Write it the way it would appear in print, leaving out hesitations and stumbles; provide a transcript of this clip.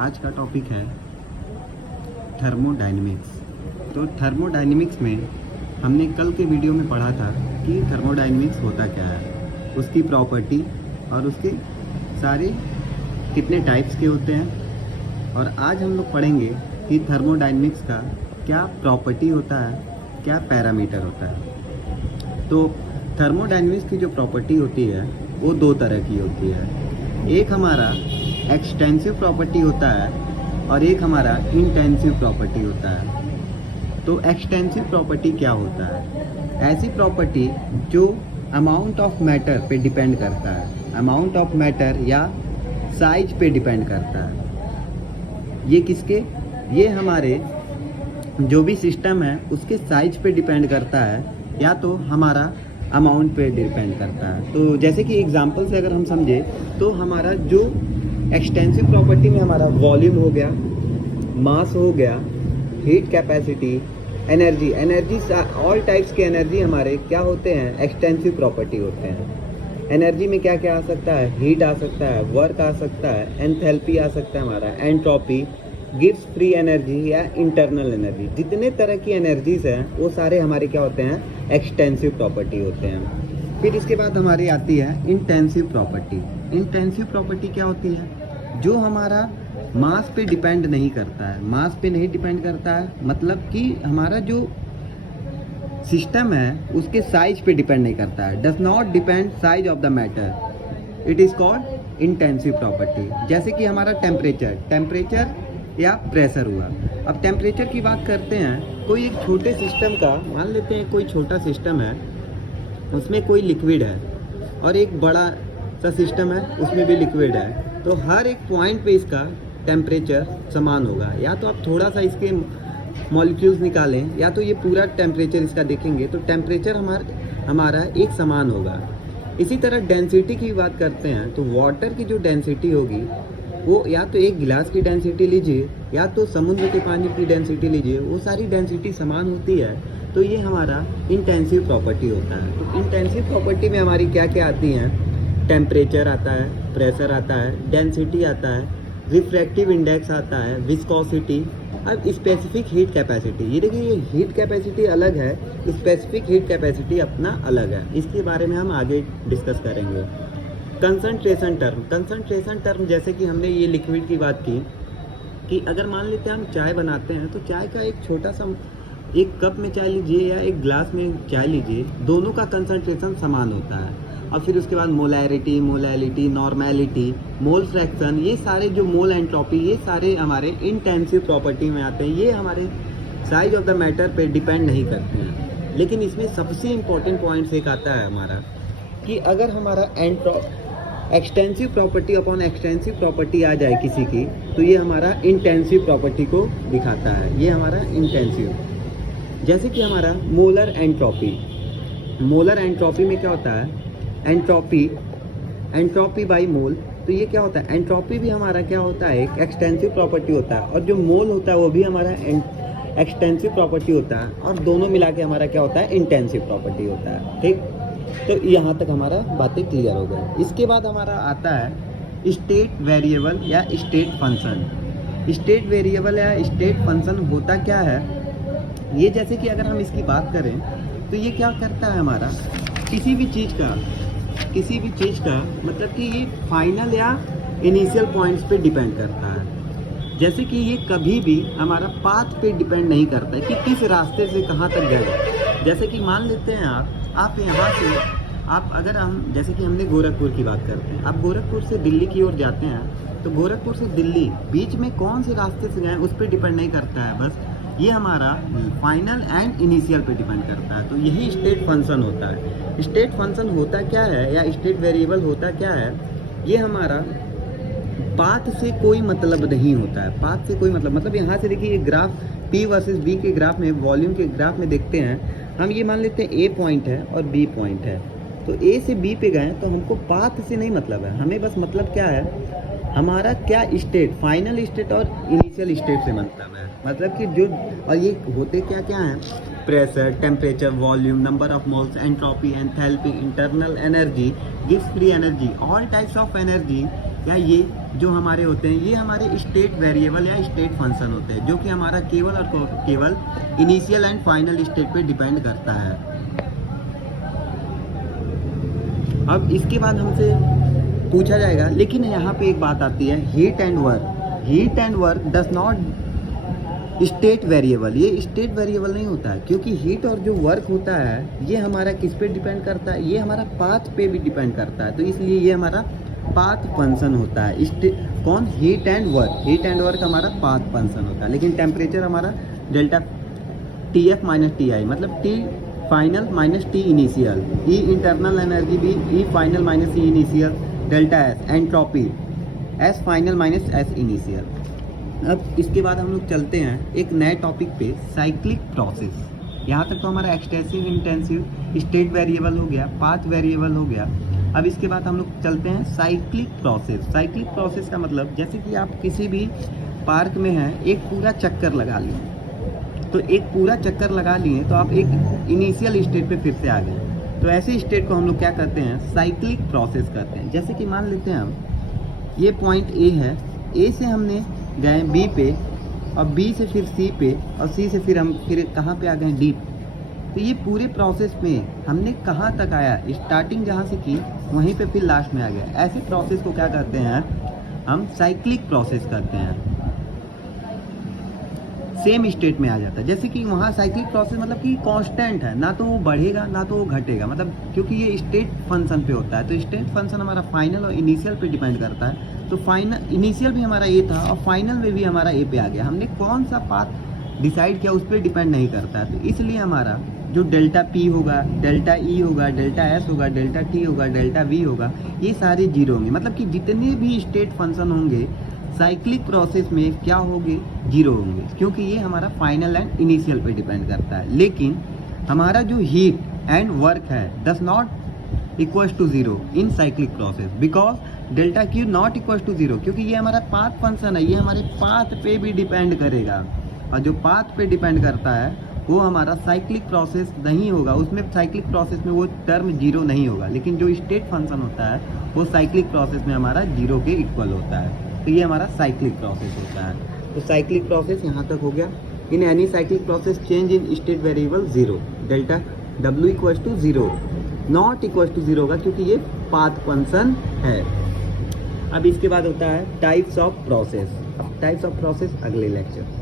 आज का टॉपिक है थर्मोडायनेमिक्स। तो थर्मोडायनेमिक्स में हमने कल के वीडियो में पढ़ा था कि थर्मोडायनेमिक्स होता क्या है, उसकी प्रॉपर्टी और उसके सारे कितने टाइप्स के होते हैं। और आज हम लोग पढ़ेंगे कि थर्मोडायनेमिक्स का क्या प्रॉपर्टी होता है, क्या पैरामीटर होता है। तो थर्मोडायनेमिक्स की जो प्रॉपर्टी होती है वो दो तरह की होती है। एक हमारा एक्सटेंसिव प्रॉपर्टी होता है और एक हमारा इंटेंसिव प्रॉपर्टी होता है। तो एक्सटेंसिव प्रॉपर्टी क्या होता है? ऐसी प्रॉपर्टी जो अमाउंट ऑफ मैटर पे डिपेंड करता है, अमाउंट ऑफ मैटर या साइज पे डिपेंड करता है। ये किसके? ये हमारे जो भी सिस्टम है उसके साइज पे डिपेंड करता है या तो हमारा अमाउंट पे डिपेंड करता है। तो जैसे कि एग्जांपल से अगर हम समझे तो हमारा जो एक्सटेंसिव प्रॉपर्टी में हमारा वॉल्यूम हो गया, मास हो गया, heat capacity, energy all types के एनर्जी हमारे क्या होते हैं? एक्सटेंसिव प्रॉपर्टी होते हैं। एनर्जी में क्या क्या आ सकता है? हीट आ सकता है, वर्क आ सकता है, एंथैल्पी आ सकता है, हमारा एंट्रोपी, गिव्स फ्री एनर्जी या इंटरनल एनर्जी। जितने तरह की एनर्जीज हैं वो सारे हमारे क्या होते हैं? एक्सटेंसिव प्रॉपर्टी होते हैं। फिर इसके बाद हमारी आती है इंटेंसिव प्रॉपर्टी। इंटेंसिव प्रॉपर्टी क्या होती है? जो हमारा मास पे डिपेंड नहीं करता है, मास पे नहीं डिपेंड करता है, मतलब कि हमारा जो सिस्टम है उसके साइज पे डिपेंड नहीं करता है, does not depend size of the matter, it is called intensive property. जैसे कि हमारा टेम्परेचर या प्रेशर हुआ। अब टेम्परेचर की बात करते हैं, कोई एक छोटे सिस्टम का मान लेते हैं, कोई छोटा सिस्टम है उसमें कोई लिक्विड है और एक बड़ा सा सिस्टम है उसमें भी लिक्विड है। तो हर एक पॉइंट पे इसका टेम्परेचर समान होगा। या तो आप थोड़ा सा इसके मॉलिक्यूल्स निकालें या तो ये पूरा टेम्परेचर इसका देखेंगे तो टेम्परेचर हमारा एक समान होगा। इसी तरह डेंसिटी की बात करते हैं तो वाटर की जो डेंसिटी होगी वो या तो एक गिलास की डेंसिटी लीजिए या तो समुद्र के पानी की डेंसिटी लीजिए, वो सारी डेंसिटी समान होती है। तो ये हमारा इंटेंसिव प्रॉपर्टी होता है। तो इंटेंसिव प्रॉपर्टी में हमारी क्या क्या आती हैं? टेम्परेचर आता है, प्रेशर आता है, डेंसिटी आता है, रिफ्रैक्टिव इंडेक्स आता है, विस्कोसिटी। अब स्पेसिफिक हीट कैपेसिटी, ये देखिए ये हीट कैपेसिटी अलग है, स्पेसिफिक हीट कैपेसिटी अपना अलग है। इसके बारे में हम आगे डिस्कस करेंगे। कंसंट्रेशन टर्म जैसे कि हमने ये लिक्विड की बात की कि अगर मान लेते हैं हम चाय बनाते हैं तो चाय का एक छोटा सा एक कप में चाय लीजिए या एक ग्लास में चाय लीजिए, दोनों का कंसंट्रेशन समान होता है। और फिर उसके बाद molarity, molality, normality, mole fraction, ये सारे जो मोल एंट्रोपी, ये सारे हमारे इंटेंसिव प्रॉपर्टी में आते हैं। ये हमारे साइज ऑफ द मैटर पे डिपेंड नहीं करते हैं। लेकिन इसमें सबसे इम्पोर्टेंट पॉइंट्स एक आता है हमारा कि अगर हमारा extensive property upon extensive property आ जाए किसी की तो ये हमारा इंटेंसिव प्रॉपर्टी को दिखाता है। ये हमारा इंटेंसिव, जैसे कि हमारा मोलर एंट्रोपी में क्या होता है? एंट्रोपी बाई मोल। तो ये क्या होता है? एंट्रोपी भी हमारा क्या होता है? एक एक्सटेंसिव प्रॉपर्टी होता है और जो मोल होता है वो भी हमारा एक्सटेंसिव प्रॉपर्टी होता है और दोनों मिला के हमारा क्या होता है? इंटेंसिव प्रॉपर्टी होता है। ठीक, तो यहाँ तक हमारा बातें क्लियर हो गई। इसके बाद हमारा आता है स्टेट वेरिएबल या स्टेट फंक्शन। स्टेट वेरिएबल या स्टेट फंक्शन होता क्या है? ये जैसे कि अगर हम इसकी बात करें तो ये क्या करता है? हमारा किसी भी चीज़ का मतलब कि ये फाइनल या इनिशियल पॉइंट्स पे डिपेंड करता है। जैसे कि ये कभी भी हमारा पाथ पे डिपेंड नहीं करता है कि किस रास्ते से कहाँ तक गए। जैसे कि मान लेते हैं आप यहाँ से अगर हम जैसे कि हमने गोरखपुर की बात करते हैं, आप गोरखपुर से दिल्ली की ओर जाते हैं तो गोरखपुर से दिल्ली बीच में कौन से रास्ते से गए उस पर डिपेंड नहीं करता है, बस ये हमारा फाइनल एंड इनिशियल पे डिपेंड करता है। तो यही स्टेट फंक्शन होता है। स्टेट फंक्शन होता क्या है या स्टेट वेरिएबल होता क्या है? ये हमारा पाथ से कोई मतलब नहीं होता है। पाथ से कोई मतलब यहाँ से देखिए, ये ग्राफ P वर्सेस B के ग्राफ में, वॉल्यूम के ग्राफ में देखते हैं हम, ये मान लेते हैं A पॉइंट है और B पॉइंट है। तो A से B पे गए तो हमको पाथ से नहीं मतलब है, हमें बस मतलब क्या है? हमारा क्या स्टेट, फाइनल स्टेट और इनिशियल स्टेट से मतलब है। मतलब कि जो, और ये होते क्या क्या हैं? Pressure, temperature, volume, number of moles, entropy, enthalpy, internal energy, gives free energy, all types of energy या ये जो हमारे होते हैं ये हमारे स्टेट वेरिएबल या स्टेट फंक्शन होते हैं, जो कि हमारा केवल और केवल इनिशियल एंड फाइनल स्टेट पे डिपेंड करता है। अब इसके बाद हमसे पूछा जाएगा, लेकिन यहाँ पे एक बात आती है, heat and work. Heat and work does not state variable, ये स्टेट वेरिएबल नहीं होता है, क्योंकि हीट और जो वर्क होता है ये हमारा किस पे डिपेंड करता है, ये हमारा पाथ पे भी डिपेंड करता है। तो इसलिए ये हमारा पाथ फंक्शन होता है। कौन? Heat and work. Heat and work हमारा पाथ फंक्शन होता है, लेकिन टेम्परेचर हमारा डेल्टा TF माइनस TI, मतलब T final minus T initial, E internal energy भी E final minus E initial, delta S entropy, S final minus S initial. अब इसके बाद हम लोग चलते हैं एक नए टॉपिक पे, साइक्लिक प्रोसेस। यहाँ तक तो हमारा एक्सटेंसिव इंटेंसिव स्टेट वेरिएबल हो गया, पाथ वेरिएबल हो गया। अब इसके बाद हम लोग चलते हैं साइक्लिक प्रोसेस। साइक्लिक प्रोसेस का मतलब, जैसे कि आप किसी भी पार्क में हैं, एक पूरा चक्कर लगा लिए, तो एक पूरा चक्कर लगा लिए तो आप एक इनिशियल स्टेट पे फिर से आ गए, तो ऐसे स्टेट को हम लोग क्या करते हैं? साइक्लिक प्रोसेस करते हैं। जैसे कि मान लेते हैं हम ये पॉइंट A है, A से हमने गए B पे, और B से फिर C पे, और C से फिर हम फिर कहाँ पे आ गए? D। तो ये पूरे प्रोसेस में हमने कहाँ तक आया? स्टार्टिंग जहाँ से की वहीं पे फिर लास्ट में आ गया। ऐसे प्रोसेस को क्या करते हैं हम? साइक्लिक प्रोसेस करते हैं। सेम स्टेट में आ जाता है। जैसे कि वहाँ साइक्लिक प्रोसेस मतलब कि कांस्टेंट है, ना तो वो बढ़ेगा ना तो वो घटेगा, मतलब क्योंकि ये स्टेट फंक्शन पे होता है। तो स्टेट फंक्शन हमारा फाइनल और इनिशियल पे डिपेंड करता है। तो फाइनल इनिशियल भी हमारा ए था और फाइनल में भी हमारा ए पे आ गया। हमने कौन सा पाथ डिसाइड किया उस पर डिपेंड नहीं करता है। तो इसलिए हमारा जो डेल्टा P होगा, डेल्टा E होगा, डेल्टा S होगा, डेल्टा T होगा, डेल्टा V होगा, ये सारे जीरो होंगे। मतलब कि जितने भी स्टेट फंक्शन होंगे साइक्लिक प्रोसेस में क्या होंगे? जीरो होंगे, क्योंकि ये हमारा फाइनल एंड इनिशियल पे डिपेंड करता है। लेकिन हमारा जो हीट एंड वर्क है does not equals to zero in cyclic process, because delta Q not equals to zero, क्योंकि ये हमारा पाथ फंक्शन है, ये हमारे पाथ पे भी डिपेंड करेगा, और जो पाथ पे डिपेंड करता है वो हमारा साइक्लिक प्रोसेस नहीं होगा। उसमें साइक्लिक प्रोसेस में वो टर्म जीरो नहीं होगा, लेकिन जो स्टेट फंक्शन होता है वो साइक्लिक प्रोसेस में हमारा जीरो के इक्वल होता है। तो ये हमारा साइक्लिक प्रोसेस होता है। तो साइक्लिक प्रोसेस यहाँ तक हो गया। In any cyclic process change in state variable zero, delta W equals to zero, not equals to zero होगा, क्योंकि ये पाथ फंक्शन है। अब इसके बाद होता है types of process. Types of process अगले लेक्चर।